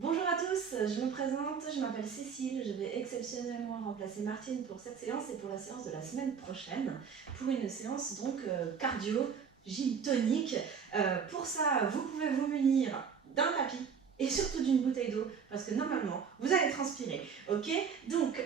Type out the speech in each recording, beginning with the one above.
Bonjour à tous, je me présente, je m'appelle Cécile, je vais exceptionnellement remplacer Martine pour cette séance et pour la séance de la semaine prochaine, pour une séance donc cardio, gym tonique. Pour ça, vous pouvez vous munir d'un tapis et surtout d'une bouteille d'eau, parce que normalement, vous allez transpirer, ok? Donc,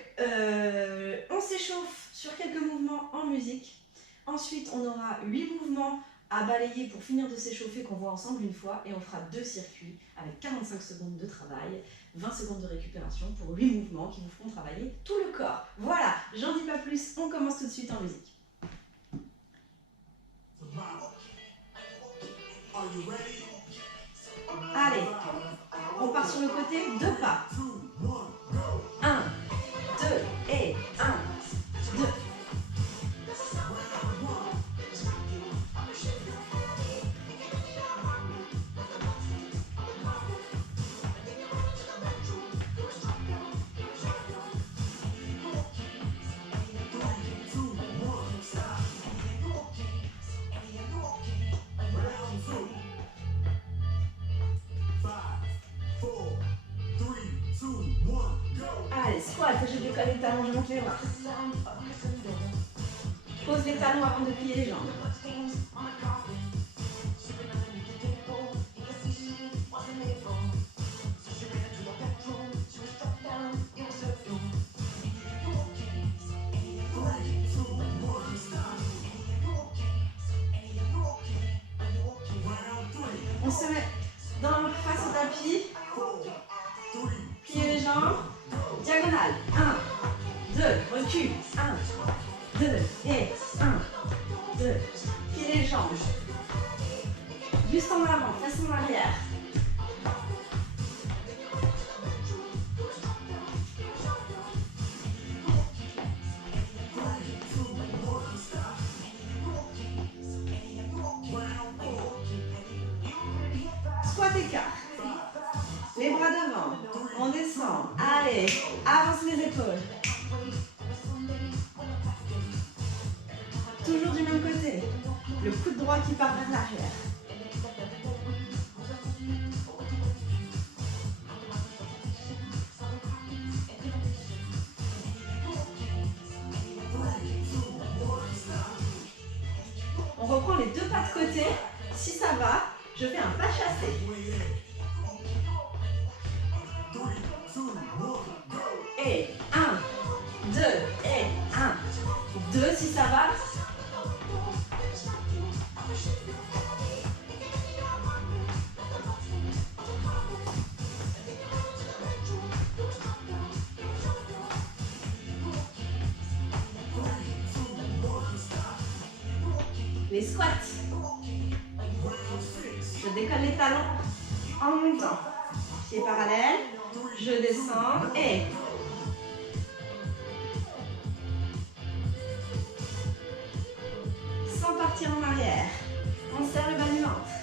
on s'échauffe sur quelques mouvements en musique. Ensuite, on aura 8 mouvements à balayer pour finir de s'échauffer qu'on voit ensemble une fois et on fera 2 circuits avec 45 secondes de travail, 20 secondes de récupération pour 8 mouvements qui vous feront travailler tout le corps. Voilà, j'en dis pas plus, on commence tout de suite en musique. Allez, on part sur le côté, 2 pas. 1, 2 et 1, 2. Allez, squat, je décolle les talons, je monte les bras. Pose les talons avant de plier les jambes. On se met face au tapis, pliez les jambes, diagonale, 1, 2, recule, 1, 2 et 1, 2, pliez les jambes, buste en avant, face en arrière. Squat écart. Les bras devant. On descend. Allez, avance les épaules. Toujours du même côté. Le coude droit qui part vers l'arrière. On reprend les 2 pas de côté. Si ça va, je fais un pas chassé. Et 1, 2 et 1, 2 si ça va. Les squats. Je décolle les talons en montant. Pieds parallèles. Je descends et sans partir en arrière. On serre le bas du ventre.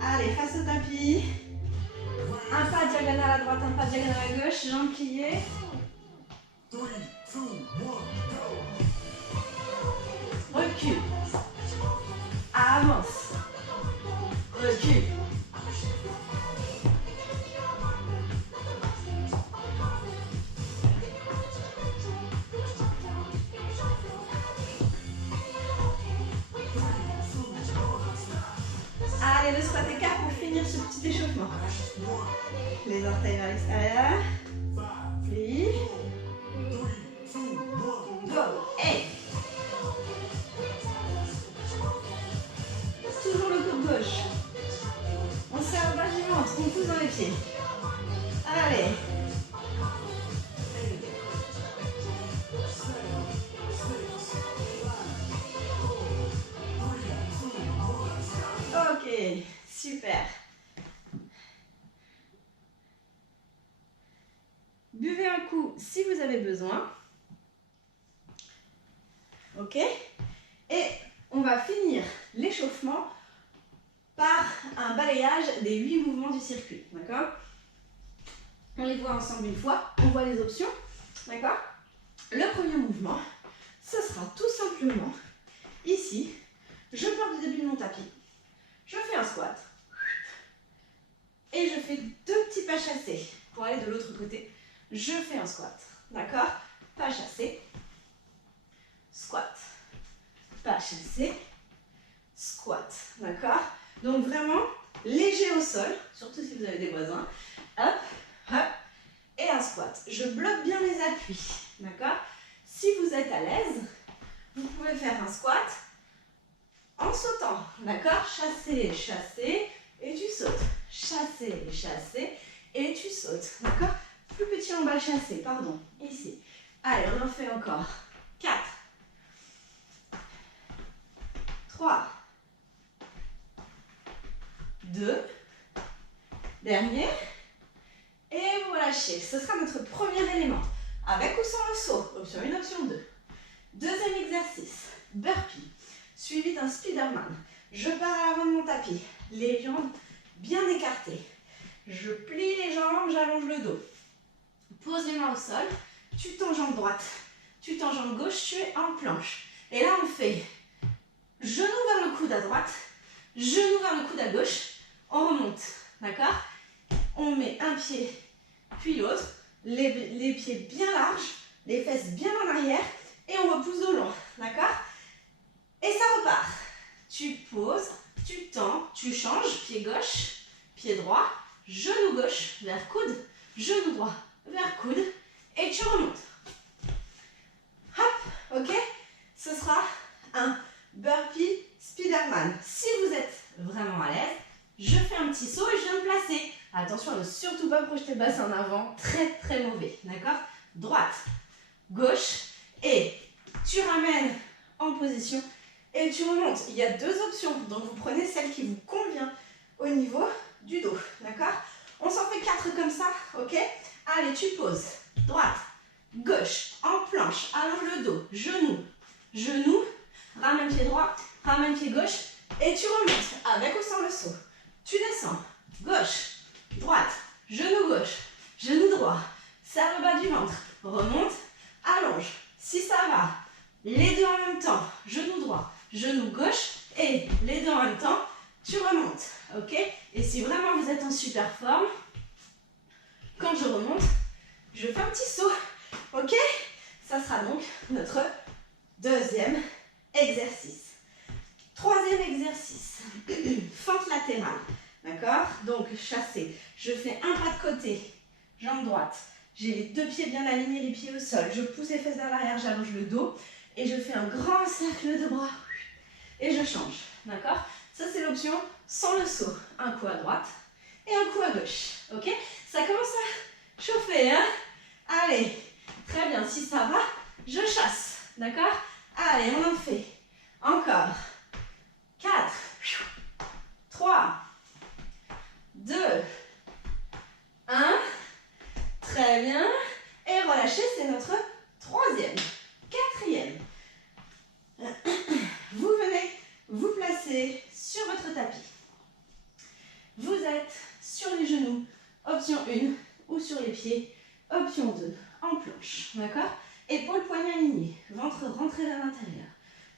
Allez, face au tapis. Un pas diagonal à droite, un pas diagonal à gauche, jambes pliées. Recule. Avance. Recule. Allez, le squat écart pour finir ce petit échauffement. Les orteils vers l'extérieur. Plie. Go. Et toujours le coude gauche. On serre le bas du ventre, on pousse dans les pieds. Allez. Ok, super. Buvez un coup si vous avez besoin. Ok? Et on va finir l'échauffement par un balayage des 8 mouvements du circuit. D'accord? On les voit ensemble une fois, on voit les options. D'accord? Le premier mouvement, ce sera tout simplement, ici, je pars du début de mon tapis, je fais un squat, et je fais 2 petits pas chassés pour aller de l'autre côté. Je fais un squat, d'accord? Pas chassé, squat, pas chassé, squat, d'accord? Donc vraiment léger au sol, surtout si vous avez des voisins. Hop, hop, et un squat. Je bloque bien les appuis, d'accord? Si vous êtes à l'aise, vous pouvez faire un squat en sautant, d'accord? Chasser, chasser, et tu sautes. Chasser, chasser, et tu sautes, d'accord? Plus petit en bas chassé, pardon, ici. Allez, on en fait encore. 4, 3, 2, dernier, et vous lâchez. Ce sera notre premier élément. Avec ou sans le saut, option 1, option 2. Deuxième exercice, burpee, suivi d'un Spiderman. Je pars à l'avant de mon tapis, les jambes bien écartées. Je plie les jambes, j'allonge le dos. Pose les mains au sol, tu tends jambe droite, tu tends jambe gauche, tu es en planche. Et là, on fait genou vers le coude à droite, genou vers le coude à gauche, on remonte, d'accord? On met un pied, puis l'autre, les pieds bien larges, les fesses bien en arrière, et on repousse au long, d'accord? Et ça repart. Tu poses, tu tends, tu changes, pied gauche, pied droit, genou gauche vers coude, genou droit vers coude, et tu remontes. Hop, ok? Ce sera un burpee Spiderman. Si vous êtes vraiment à l'aise, je fais un petit saut et je viens me placer. Attention à ne surtout pas projeter le bassin en avant, très très mauvais, d'accord? Droite, gauche, et tu ramènes en position et tu remontes. Il y a 2 options, donc vous prenez celle qui vous convient au niveau du dos, d'accord? On s'en fait 4 comme ça, ok? Allez, tu poses, droite, gauche, en planche, allonge le dos, genou, genou, ramène pied droit, ramène pied gauche, et tu remontes, avec ou sans le saut. Tu descends, gauche, droite, genou gauche, genou droit, serre le bas du ventre, remonte, allonge. Si ça va, les deux en même temps, genou droit, genou gauche, et les deux en même temps, tu remontes, ok? Et si vraiment vous êtes en super forme, quand je remonte, je fais un petit saut, ok? Ça sera donc notre deuxième exercice. Troisième exercice, fente latérale, d'accord? Donc chassé, je fais un pas de côté, jambe droite, j'ai les 2 pieds bien alignés, les pieds au sol, je pousse les fesses vers l'arrière, j'allonge le dos, et je fais un grand cercle de bras, et je change, d'accord? Ça c'est l'option sans le saut, un coup à droite, et un coup à gauche, ok? Ça commence à chauffer, hein? Allez, très bien, si ça va, je chasse, d'accord? Allez, on en fait, encore, 4, 3, 2, 1, très bien, et relâchez, c'est notre troisième. Quatrième, vous venez vous placer sur votre tapis, vous êtes sur les genoux, option 1, ou sur les pieds, option 2, en planche, d'accord? Épaules, poignets alignés, ventre rentré vers l'intérieur,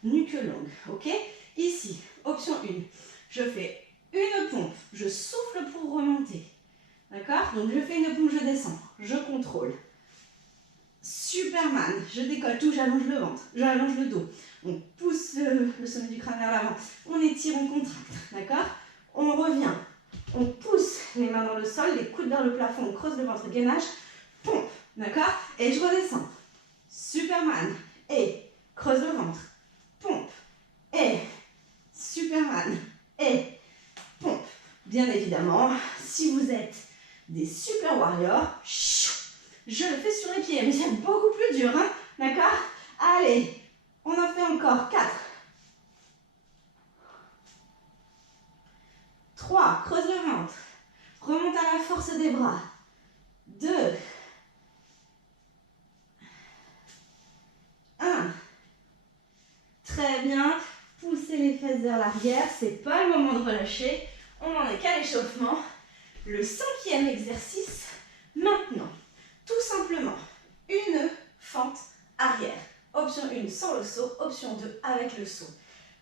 nuque longue, ok? Ici, option 1, je fais une pompe, je souffle pour remonter, d'accord? Donc je fais une pompe, je descends, je contrôle. Superman, je décolle tout, j'allonge le ventre, j'allonge le dos, on pousse le sommet du crâne vers l'avant, on étire, on contracte, d'accord? On revient, on pousse les mains dans le sol, les coudes vers le plafond, on creuse le ventre, gainage, pompe, d'accord? Et je redescends, Superman, et creuse le ventre, pompe, et Superman, et pompe. Bien évidemment, si vous êtes des super warriors, je le fais sur les pieds, mais c'est beaucoup plus dur, hein? D'accord? Allez, on en fait encore 4. 3, creuse le ventre. Remonte à la force des bras. 2. 1. Très bien. Poussez les fesses vers l'arrière. C'est pas le moment de relâcher. On n'en est qu'à l'échauffement. Le 5e exercice, maintenant. Tout simplement, une fente arrière. Option 1 sans le saut, option 2 avec le saut.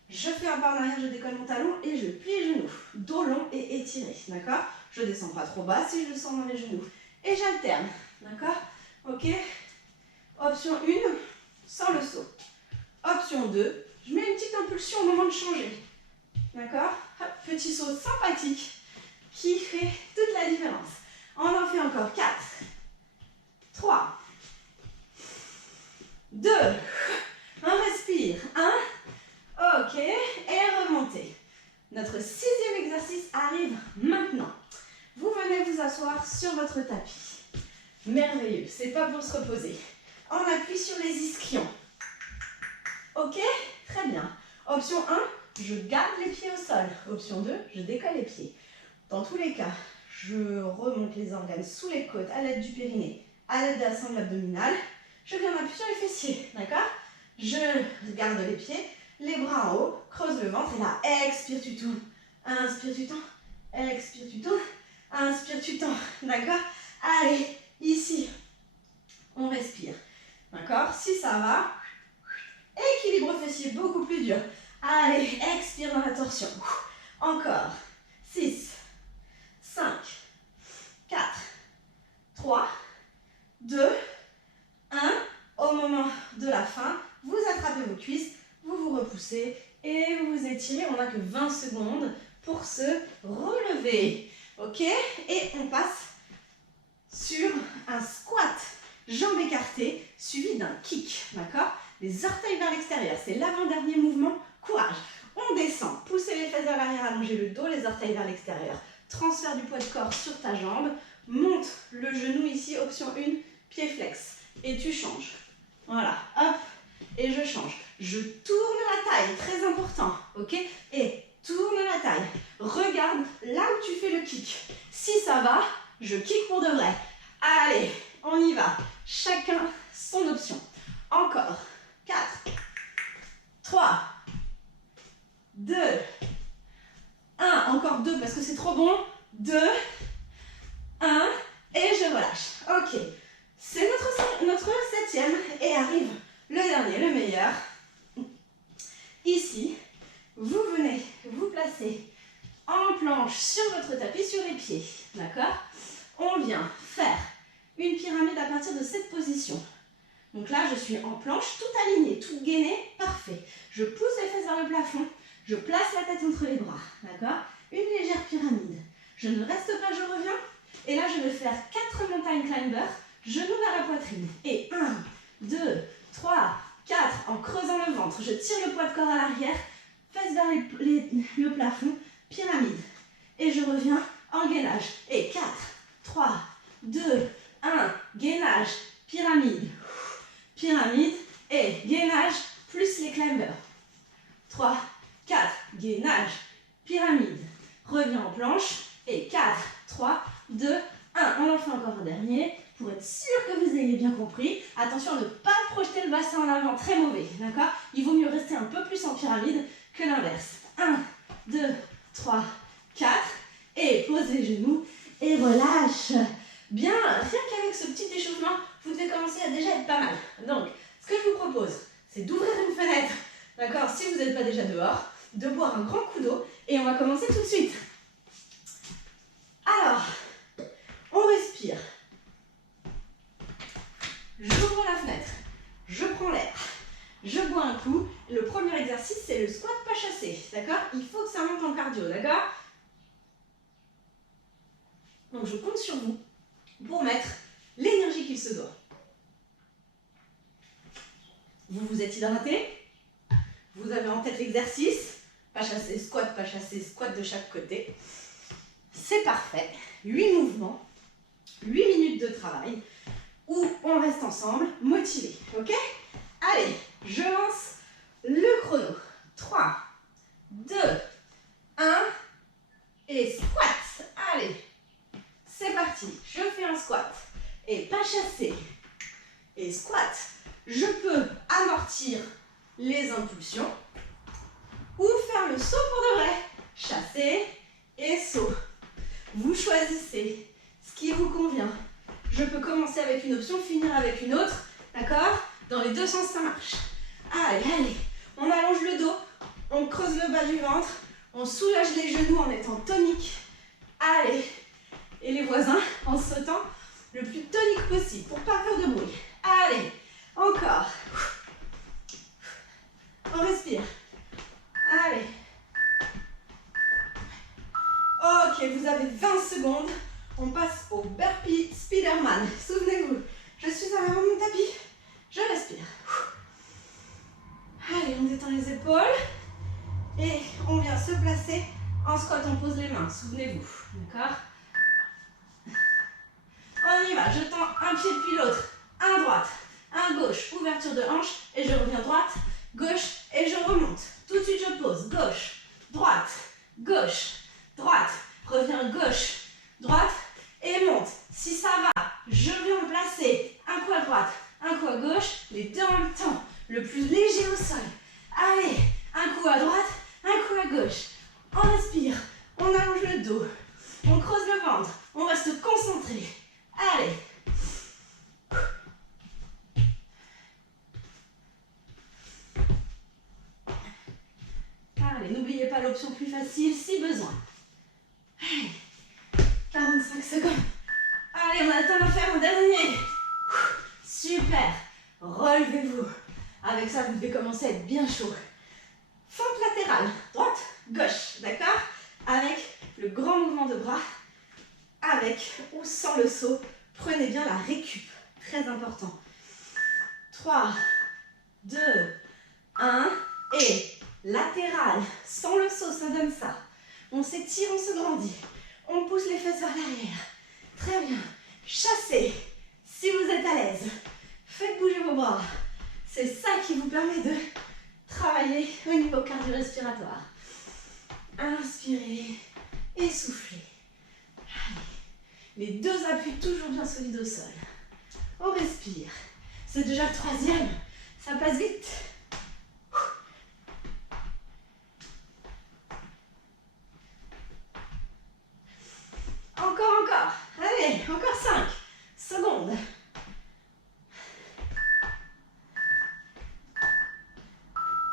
Je fais un pas en arrière, je décolle mon talon et je plie les genoux. Dos long et étiré, d'accord? Je ne descends pas trop bas si je le sens dans les genoux. Et j'alterne, d'accord? Ok? Option 1, sans le saut. Option 2, je mets une petite impulsion au moment de changer. D'accord? Petit saut sympathique qui fait toute la différence. On en fait encore 4, 3, 2, on respire, 1, ok, et remontez. Notre 6e exercice arrive maintenant. Vous venez vous asseoir sur votre tapis. Merveilleux, c'est pas pour se reposer. On appuie sur les ischions. Ok, très bien. Option 1, je garde les pieds au sol. Option 2, je décolle les pieds. Dans tous les cas, je remonte les organes sous les côtes à l'aide du périnée, à l'aide de la sangle abdominale. Je viens m'appuyer sur les fessiers, d'accord? Je garde les pieds, les bras en haut, creuse le ventre et là, expire, tu tournes. Inspire, tu tends. Expire, tu tournes. Inspire, tu tends. D'accord? Allez, ici, on respire. D'accord? Si ça va, équilibre fessier beaucoup plus dur. Allez, expire dans la torsion. Encore. 6, 5, 4, 3, 2, 1. Au moment de la fin, vous attrapez vos cuisses, vous vous repoussez et vous vous étirez. On n'a que 20 secondes pour se relever. Ok? Et on passe sur un squat, jambes écartées, suivi d'un kick. D'accord? Les orteils vers l'extérieur. C'est l'avant-dernier mouvement. Courage. On descend. Poussez les fesses vers l'arrière, allongez le dos, les orteils vers l'extérieur. Transfert du poids de corps sur ta jambe. Monte le genou ici, option 1, pied flex. Et tu changes. Voilà, hop, et je change. Je tourne la taille, très important, ok? Et tourne la taille. Regarde là où tu fais le kick. Si ça va, je kick pour de vrai. Allez, on y va. Chacun son option. Encore. 4, 3, 2, 1. Encore 2 parce que c'est trop bon. 2, 1, et je relâche. Ok. C'est notre 7e et arrive le dernier, le meilleur. Ici, vous venez vous placer en planche sur votre tapis, sur les pieds. D'accord? On vient faire une pyramide à partir de cette position. Donc là, je suis en planche, tout aligné, tout gainé, parfait. Je pousse les fesses vers le plafond, je place la tête entre les bras. D'accord? Une légère pyramide. Je ne reste pas, je reviens. Et là, je vais faire 4 mountain climbers. Genoux vers la poitrine. Et 1, 2, 3, 4. En creusant le ventre. Je tire le poids de corps à l'arrière. Fesses vers le plafond. Pyramide. Et je reviens en gainage. Et 4, 3, 2, 1. Gainage. Pyramide. Pyramide. Et gainage plus les climbers. 3, 4. Gainage. Pyramide. Reviens en planche. Et 4, 3, 2, 1. On en fait encore un dernier. Pour être sûr que vous ayez bien compris, attention à ne pas projeter le bassin en avant, très mauvais, d'accord? Il vaut mieux rester un peu plus en pyramide que l'inverse. 1, 2, 3, 4, et pose les genoux et relâche. Bien, rien qu'avec ce petit échauffement, vous devez commencer à déjà être pas mal. Donc, ce que je vous propose, c'est d'ouvrir une fenêtre, d'accord? Si vous n'êtes pas déjà dehors, de boire un grand coup d'eau, et on va commencer tout de suite. Alors, on respire. J'ouvre la fenêtre, je prends l'air, je bois un coup. Le premier exercice, c'est le squat pas chassé, d'accord? Il faut que ça monte en cardio, d'accord? Donc je compte sur vous pour mettre l'énergie qu'il se doit. Vous vous êtes hydraté? Vous avez en tête l'exercice? Pas chassé, squat de chaque côté. C'est parfait. 8 mouvements, 8 minutes de travail. Où on reste ensemble, motivés, ok? Allez, je lance le chrono. 3, 2, 1, et squat. Allez, c'est parti. Je fais un squat, et pas chassé, et squat. Je peux amortir les impulsions, ou faire le saut pour de vrai. Chassé et saut. Vous choisissez ce qui vous convient. Je peux commencer avec une option, finir avec une autre. D'accord? Dans les deux sens, ça marche. Allez, allez. On allonge le dos. On creuse le bas du ventre. On soulage les genoux en étant tonique. Allez. Et les voisins en sautant le plus tonique possible pour ne pas faire de bruit. Allez. Encore. On respire. Allez. Ok, vous avez 20 secondes. On passe au burpee Spiderman. Souvenez-vous, je suis à l'avant de mon tapis. Je respire. Allez, on détend les épaules. Et on vient se placer en squat. On pose les mains, souvenez-vous. D'accord? On y va. Je tends un pied puis l'autre. Un droite, un gauche. Ouverture de hanche. Et je reviens droite, gauche. Et je remonte. Tout de suite, je pose. Gauche, droite, gauche, droite. Reviens gauche, droite. Et monte. Si ça va, je viens me placer. Un coup à droite, un coup à gauche. Les deux en même temps. Le plus léger au sol. Allez, un coup à droite, un coup à gauche. On respire, on allonge le dos. On creuse le ventre. On reste concentré. Allez. Allez, n'oubliez pas l'option plus facile si besoin. Allez. 45 secondes. Allez, on a le temps d'en faire un dernier. Super. Relevez-vous. Avec ça, vous devez commencer à être bien chaud. Fente latérale. Droite, gauche. D'accord? Avec le grand mouvement de bras. Avec ou sans le saut. Prenez bien la récup. Très important. 3, 2, 1. Et latéral. Sans le saut, ça donne ça. On s'étire, on se grandit. On pousse les fesses vers l'arrière. Très bien. Chassez. Si vous êtes à l'aise, faites bouger vos bras. C'est ça qui vous permet de travailler au niveau cardio-respiratoire. Inspirez et soufflez. Allez. Les deux appuis toujours bien solides au sol. On respire. C'est déjà le troisième. Ça passe vite. Encore. Allez, encore 5 secondes.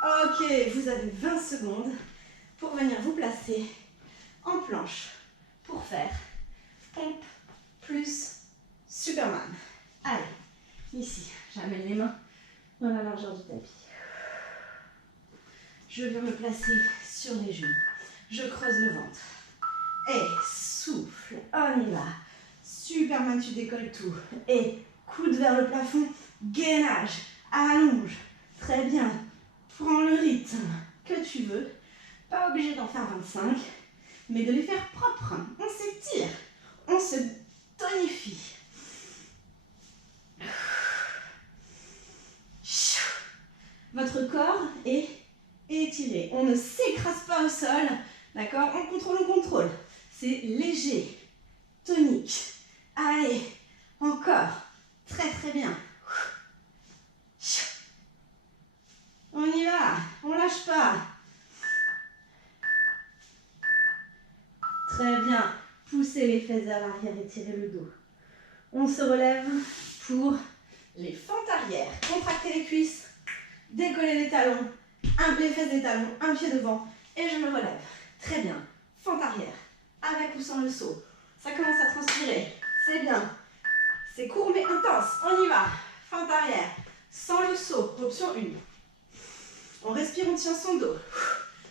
Ok, vous avez 20 secondes pour venir vous placer en planche pour faire pompe plus Superman. Allez, ici, j'amène les mains dans la largeur du tapis. Je viens me placer sur les genoux. Je creuse le ventre. Et souffle, on y va. Superman, tu décolles tout. Et coude vers le plafond, gainage, allonge. Très bien. Prends le rythme que tu veux. Pas obligé d'en faire 25, mais de les faire propres. On s'étire, on se tonifie. Votre corps est étiré. On ne s'écrase pas au sol. D'accord? On contrôle. C'est léger, tonique. Allez, encore. Très très bien. On y va, on lâche pas. Très bien. Poussez les fesses vers l'arrière, étirez le dos. On se relève pour les fentes arrière. Contractez les cuisses, décollez les talons, les fesses des talons, un pied devant et je me relève. Très bien. Fente arrière, avec ou sans le saut. Ça commence à transpirer. C'est bien. C'est court mais intense. On y va. Fente arrière, sans le saut. Option 1. On respire, on tient son dos.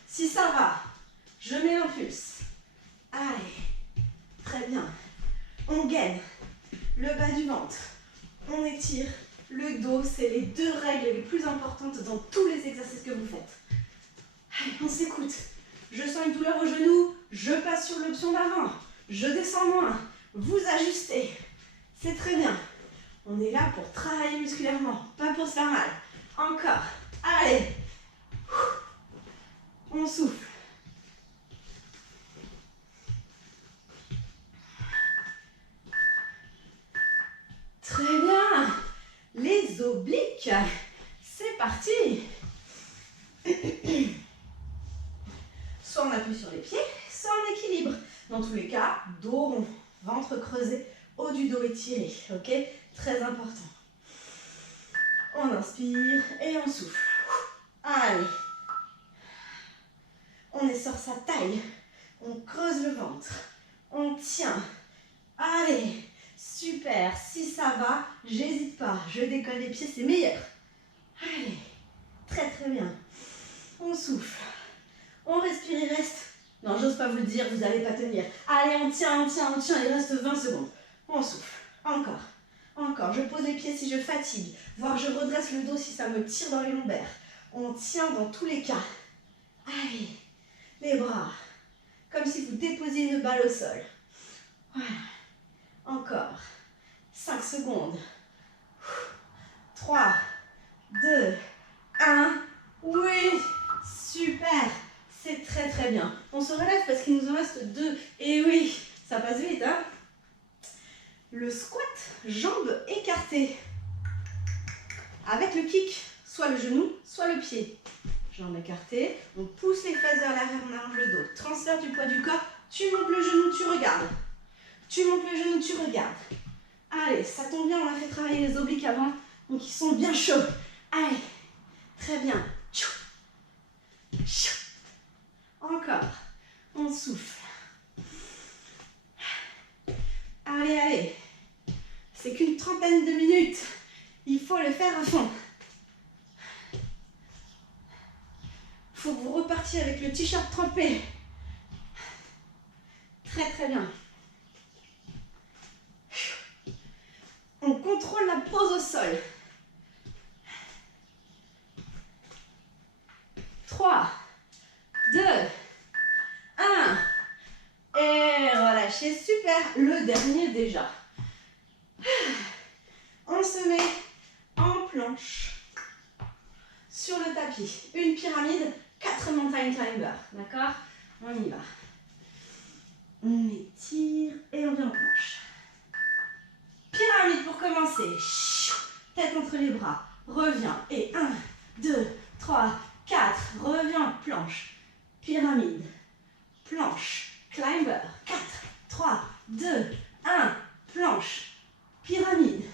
Si ça va, je mets l'impulse. Allez, très bien. On gaine le bas du ventre. On étire le dos. C'est les deux règles les plus importantes dans tous les exercices que vous faites. Allez, on s'écoute. Je sens une douleur au genou, je passe sur l'option d'avant. Je descends moins. Vous ajustez. C'est très bien. On est là pour travailler musculairement, pas pour se faire mal. Encore. Allez. On souffle. Très bien. Les obliques. C'est parti. Soit on appuie sur les pieds, soit on équilibre. Dans tous les cas, dos rond, ventre creusé, haut du dos étiré, ok? Très important. On inspire et on souffle. Allez. On essore sa taille. On creuse le ventre. On tient. Allez. Super. Si ça va, j'hésite pas. Je décolle les pieds, c'est meilleur. Allez. Très très bien. On souffle. On respire, il reste. Non, j'ose pas vous le dire, vous n'allez pas tenir. Allez, on tient, on tient, on tient. Il reste 20 secondes. On souffle. Encore. Encore. Je pose les pieds si je fatigue. Voire je redresse le dos si ça me tire dans les lombaires. On tient dans tous les cas. Allez. Les bras. Comme si vous déposiez une balle au sol. Voilà. Encore. 5 secondes. 3, 2, 1. Oui. Super. C'est très très bien. On se relève parce qu'il nous en reste 2. Et oui, ça passe vite, hein? Le squat, jambes écartées. Avec le kick, soit le genou, soit le pied. Jambes écartées, on pousse les fesses vers l'arrière, on allonge le dos. Transfert du poids du corps, tu montes le genou, tu regardes. Tu montes le genou, tu regardes. Allez, ça tombe bien, on a fait travailler les obliques avant, donc ils sont bien chauds. Allez, très bien. Encore, on souffle. Allez, allez. C'est qu'une trentaine de minutes. Il faut le faire à fond. Il faut que vous repartiez avec le t-shirt trempé. Très très bien. On contrôle la pose au sol. 3, 2, 1. Et relâchez, super. Le dernier déjà. On se met en planche sur le tapis. Une pyramide, 4 mountain climbers. D'accord? On y va. On étire et on vient en planche. Pyramide pour commencer. Tête entre les bras. Reviens. Et 1, 2, 3, 4. Reviens. Planche. Pyramide. Planche. Climber. 4, 3, 2, 1. Planche. Pyramide.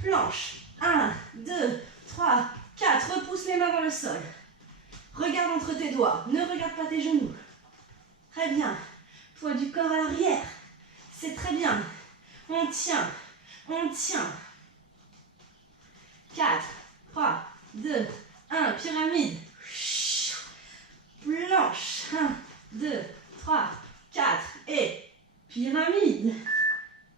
Planche. 1, 2, 3, 4. Repousse les mains dans le sol. Regarde entre tes doigts. Ne regarde pas tes genoux. Très bien. Poids du corps à l'arrière. C'est très bien. On tient. On tient. 4, 3, 2, 1. Pyramide. Planche. 1, 2, 3, 4. Et pyramide.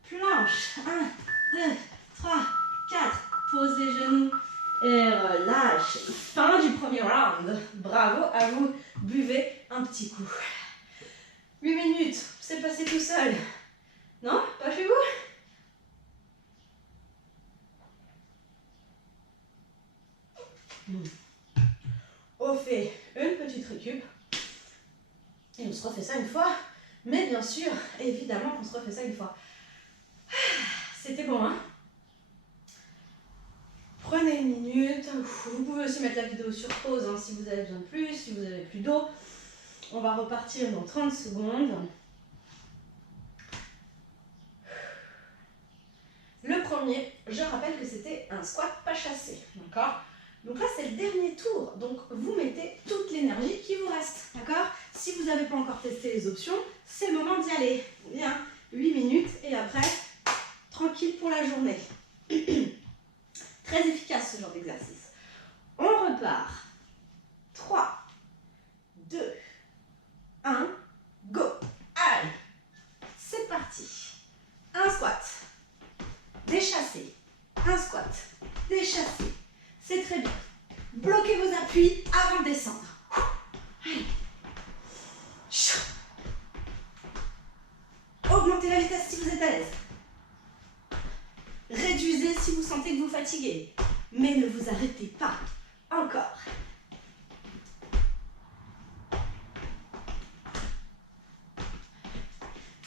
Planche. 1, 2, 3, 4. Pose les genoux et relâche. Fin du premier round. Bravo à vous. Buvez un petit coup. 8 minutes. C'est passé tout seul. Non? Pas chez vous? On fait une petite récup. Et on se refait ça une fois. Mais bien sûr, évidemment qu'on se refait ça une fois. C'était bon, hein? Prenez une minute. Vous pouvez aussi mettre la vidéo sur pause hein, si vous avez besoin de plus, si vous avez plus d'eau. On va repartir dans 30 secondes. Le premier, je rappelle que c'était un squat pas chassé. D'accord? Donc là, c'est le dernier tour. Donc, vous mettez toute l'énergie qui vous reste. D'accord? Si vous n'avez pas encore testé les options, c'est le moment d'y aller. Bien, 8 minutes et après, tranquille pour la journée. Très efficace ce genre d'exercice. On repart. 3, 2, 1, go. Allez, c'est parti. Un squat, déchassé. Un squat, déchassé. C'est très bien. Bloquez vos appuis avant de descendre. Allez. Augmentez la vitesse si vous êtes à l'aise. Réduisez si vous sentez que vous fatiguez. Mais ne vous arrêtez pas. Encore.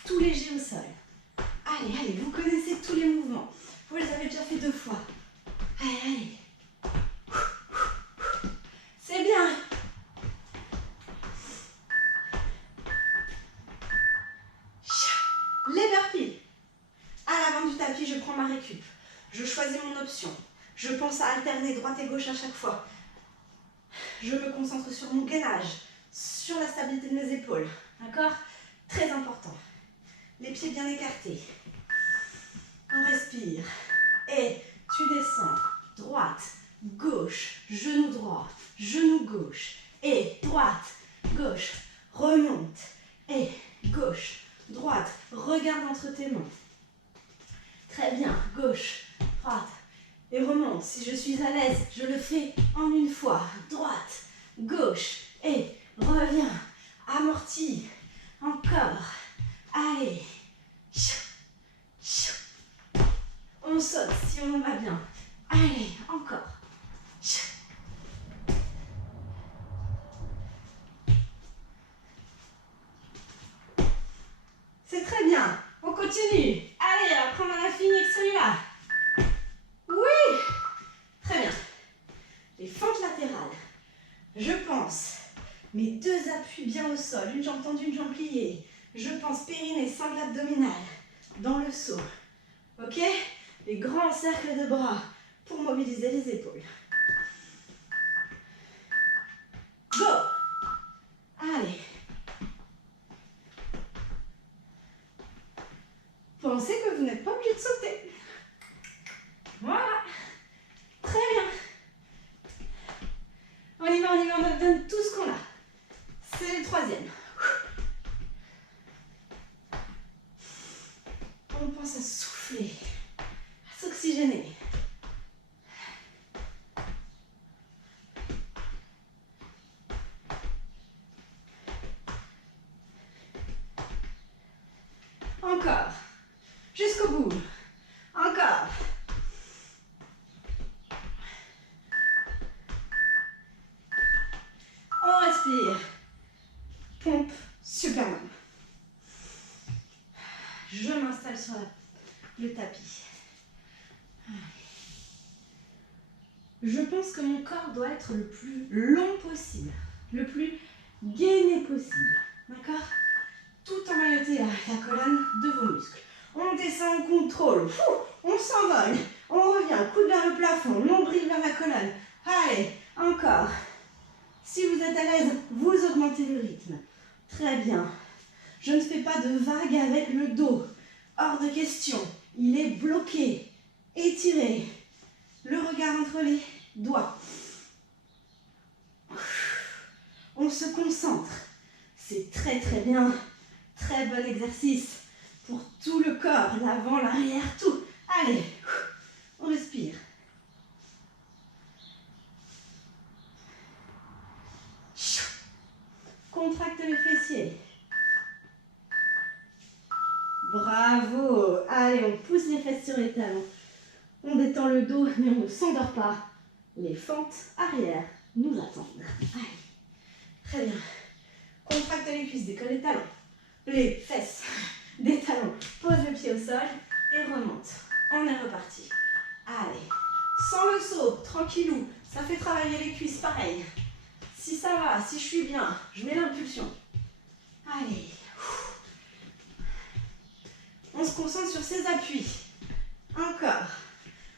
Tout léger au sol. Allez, allez, vous connaissez tous les mouvements. Vous les avez déjà fait 2 fois. Allez, allez. C'est bien. Les burpees. À l'avant tapis, je prends ma récup. Je choisis mon option. Je pense à alterner droite et gauche à chaque fois. Je me concentre sur mon gainage, sur la stabilité de mes épaules. D'accord? Très important. Les pieds bien écartés. On respire. Et tu descends. Droite, gauche, genou droit, genou gauche. Et droite, gauche, remonte. Et gauche, droite, regarde entre tes mains. Très bien, gauche, droite. Et remonte. Si je suis à l'aise, je le fais en une fois. Droite, gauche. Et reviens. Amorti. Encore. Allez. On saute si on va bien. Allez, encore. C'est très bien. On continue. Allez, après on en a fini avec celui-là. Oui. Très bien. Les fentes latérales. Je pense mes deux appuis bien au sol. Une jambe tendue, une jambe pliée. Je pense périnée, sangle abdominale. Dans le saut. Ok? Les grands cercles de bras pour mobiliser les épaules. Go! Allez. Pensez que vous n'êtes pas obligé de sauter. Voilà. Très bien. On y va, on donne tout ce qu'on a. C'est le troisième. On pense à souffler, à s'oxygéner. Encore. Jusqu'au bout. Encore. On respire. Pompe Superman. Je m'installe sur le tapis. Je pense que mon corps doit être le plus long possible, le plus gainé possible. D'accord? Tout emmailloté à la colonne de vos muscles. On descend, on contrôle. On s'envole. On revient, coude vers le plafond, nombril vers la colonne. Allez, encore. Si vous êtes à l'aise, vous augmentez le rythme. Très bien. Je ne fais pas de vague avec le dos. Hors de question. Il est bloqué. Étiré. Le regard entre les doigts. On se concentre. C'est très très bien. Très bon exercice pour tout le corps. L'avant, l'arrière, tout. Allez. On respire. Contracte les fessiers. Bravo. Allez, on pousse les fesses sur les talons. On détend le dos, mais on ne s'endort pas. Les fentes arrière nous attendent. Allez. Très bien. Contracte les cuisses, décolle les talons. Les fesses des talons. Pose le pied au sol et remonte. On est reparti. Allez. Sans le saut, tranquillou. Ça fait travailler les cuisses, pareil. Si ça va, si je suis bien, je mets l'impulsion. Allez. On se concentre sur ses appuis. Encore.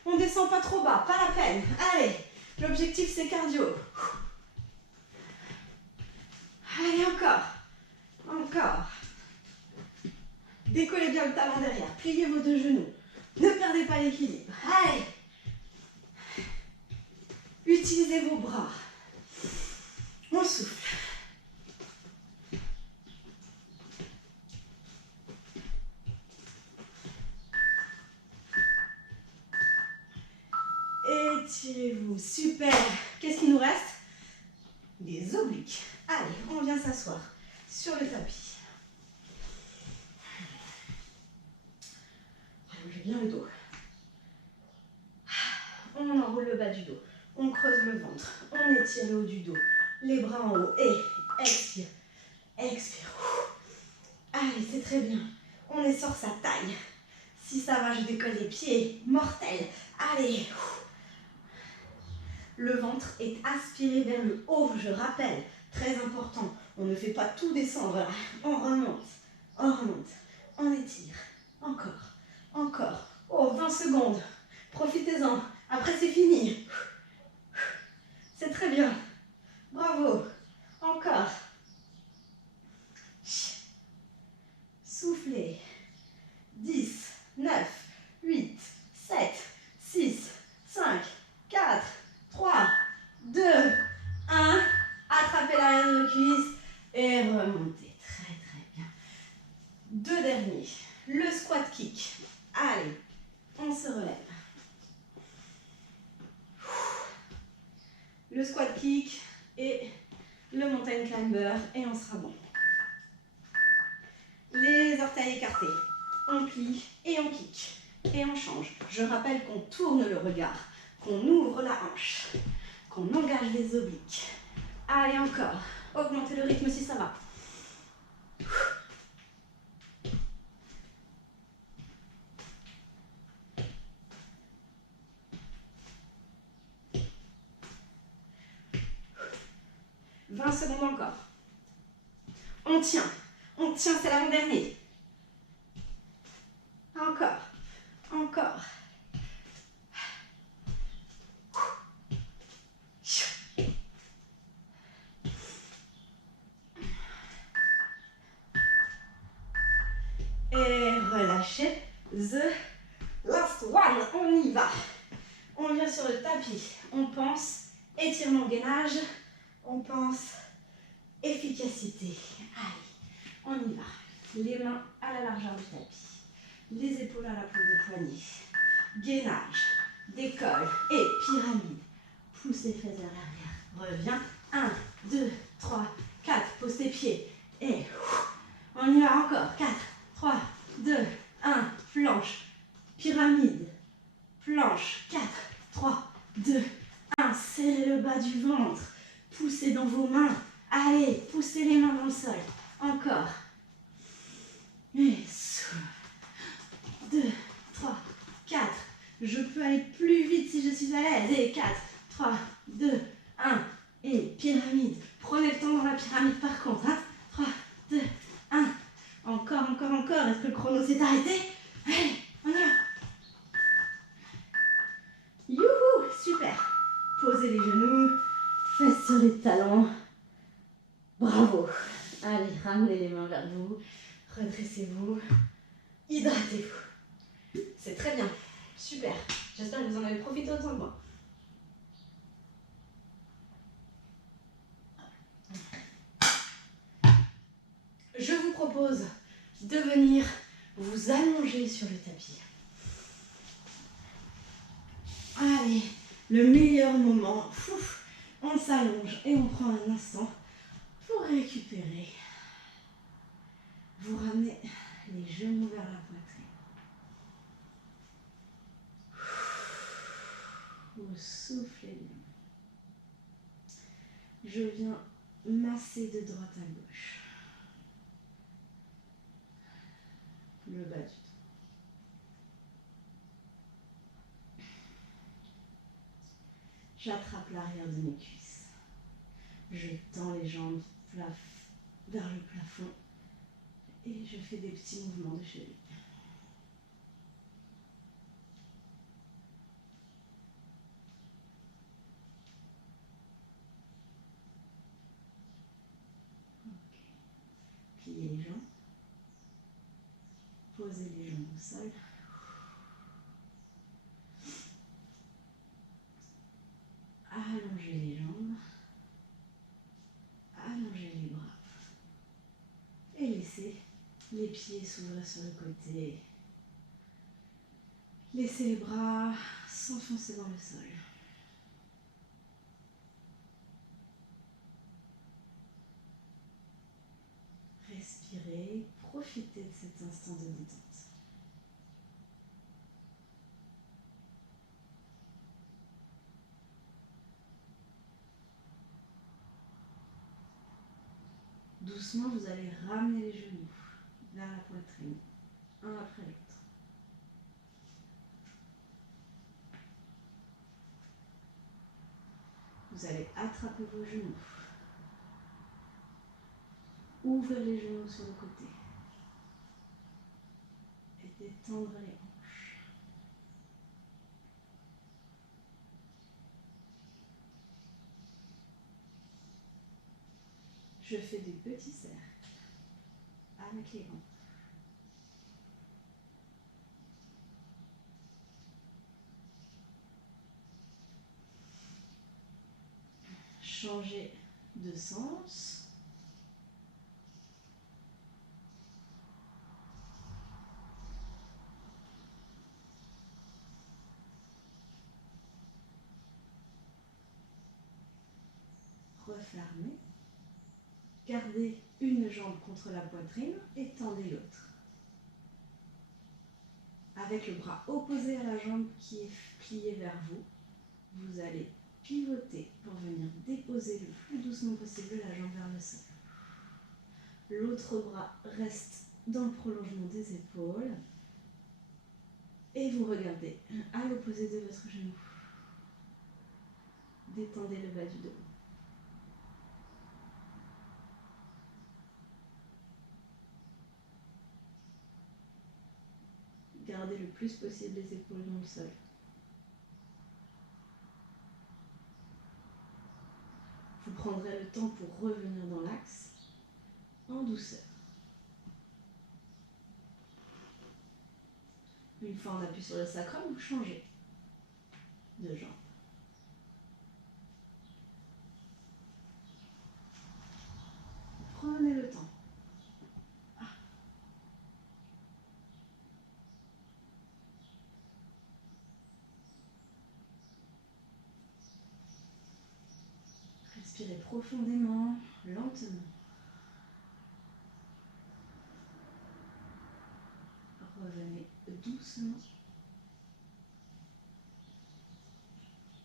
On ne descend pas trop bas, pas la peine. Allez. L'objectif, c'est cardio. Allez, encore. Encore. Décollez bien le talon derrière. Pliez vos deux genoux. Ne perdez pas l'équilibre. Allez. Utilisez vos bras. On souffle. Étirez-vous. Super. Qu'est-ce qu'il nous reste? Des obliques. Allez, on vient s'asseoir sur le tapis. Allongez bien le dos. On enroule le bas du dos. On creuse le ventre. On étire le haut du dos. Les bras en haut. Et expire. Expire. Allez, c'est très bien. On essore sa taille. Si ça va, je décolle les pieds. Mortel. Allez. Le ventre est aspiré vers le haut, je rappelle. Très important. On ne fait pas tout descendre là. On remonte. On remonte. On étire. Encore. Encore. Oh, 20 secondes. Profitez-en. Après, c'est fini. C'est très bien. Bravo. Encore. Soufflez. 10, 9, 8, 7, 6, 5, 4, 3, 2, 1. Attrapez l'arrière de vos cuisses et remontez. Très très bien. Deux derniers. Le squat kick. Allez, on se relève. Le squat kick et le mountain climber et on sera bon. Les orteils écartés. On plie et on kick. Et on change. Je rappelle qu'on tourne le regard, qu'on ouvre la hanche, qu'on engage les obliques. Allez, encore. Augmentez le rythme si ça va. « 20 secondes encore. On tient, c'est l'avant-dernier. Encore, encore. Et relâchez. The last one, on y va. On vient sur le tapis. On pense étirement gainage. On pense efficacité. Allez, on y va. Les mains à la largeur du tapis. Les épaules à la pointe des poignets. Gainage, décolle et pyramide. Pousse les fesses vers l'arrière. Reviens. 1, 2, 3, 4. Pose tes pieds. Et on y va encore. 4, 3, 2, 1. Planche. Pyramide. Planche. 4, 3, 2, 1. Serrez le bas du ventre. Poussez dans vos mains. Allez, poussez les mains dans le sol. Encore. Et souffle. 2, 3, 4. Je peux aller plus vite si je suis à l'aise. Et 4, 3, 2, 1. Et pyramide. Prenez le temps dans la pyramide par contre. 3, 2, 1. Encore, encore, encore. Est-ce que le chrono s'est arrêté? Allez, on y va. Youhou, super. Posez les genoux. Fesses sur les talons. Bravo. Allez, ramenez les mains vers vous. Redressez-vous. Hydratez-vous. C'est très bien. Super. J'espère que vous en avez profité autant que moi. Je vous propose de venir vous allonger sur le tapis. Allez, le meilleur moment. On s'allonge et on prend un instant pour récupérer. Vous ramenez les genoux vers la poitrine. Vous soufflez bien. Je viens masser de droite à gauche. Le bas du dos. J'attrape l'arrière de mes cuisses. Je tends les jambes vers le plafond et je fais des petits mouvements de cheville. Okay. Pliez les jambes. Posez les jambes au sol. Allongez les jambes. Allongez les bras. Et laissez les pieds s'ouvrir sur le côté. Laissez les bras s'enfoncer dans le sol. Respirez, profitez de cet instant de détente. Doucement, vous allez ramener les genoux vers la poitrine, un après l'autre. Vous allez attraper vos genoux. Ouvrir les genoux sur le côté. Et détendre les hanches. Je fais des petits cercles avec les gants. Changer de sens. Refermez. Gardez une jambe contre la poitrine et tendez l'autre. Avec le bras opposé à la jambe qui est pliée vers vous, vous allez pivoter pour venir déposer le plus doucement possible la jambe vers le sol. L'autre bras reste dans le prolongement des épaules et vous regardez à l'opposé de votre genou. Détendez le bas du dos. Gardez le plus possible les épaules dans le sol. Vous prendrez le temps pour revenir dans l'axe en douceur. Une fois on appuie sur le sacrum, vous changez de jambe. Prenez le temps. Respirez profondément, lentement. Revenez doucement.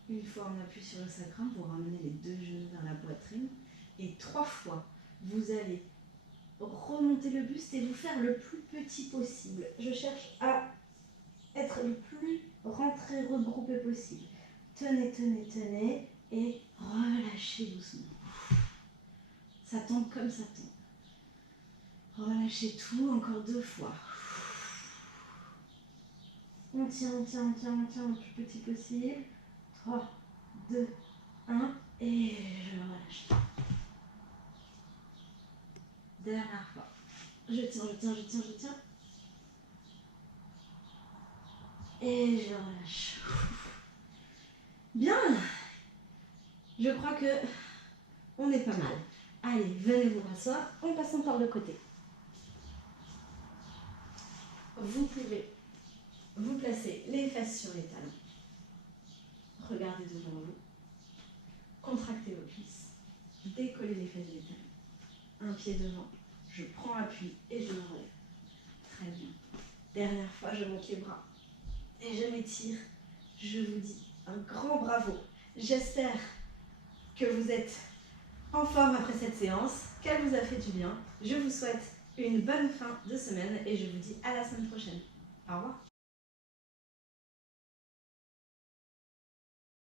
Une fois on appuie sur le sacrum, vous ramenez les deux genoux vers la poitrine. Et 3 fois, vous allez remonter le buste et vous faire le plus petit possible. Je cherche à être le plus rentré, regroupé possible. Tenez, tenez, tenez et relâchez doucement. Ça tombe comme ça tombe. Relâchez tout, encore 2 fois. On tient, on tient, on tient, on tient le plus petit possible. 3, 2, 1 et je relâche. Dernière fois. Je tiens, je tiens, je tiens, je tiens. Et je relâche. Bien. Je crois que on est pas mal. Allez, venez vous rasseoir. On passe encore de côté. Vous pouvez vous placer les fesses sur les talons. Regardez devant vous. Contractez vos cuisses. Décollez les fesses des talons. Un pied devant. Je prends appui et je me relève. Très bien. Dernière fois, je monte les bras. Et je m'étire. Je vous dis un grand bravo. J'espère que vous êtes en forme après cette séance, qu'elle vous a fait du bien. Je vous souhaite une bonne fin de semaine et je vous dis à la semaine prochaine. Au revoir.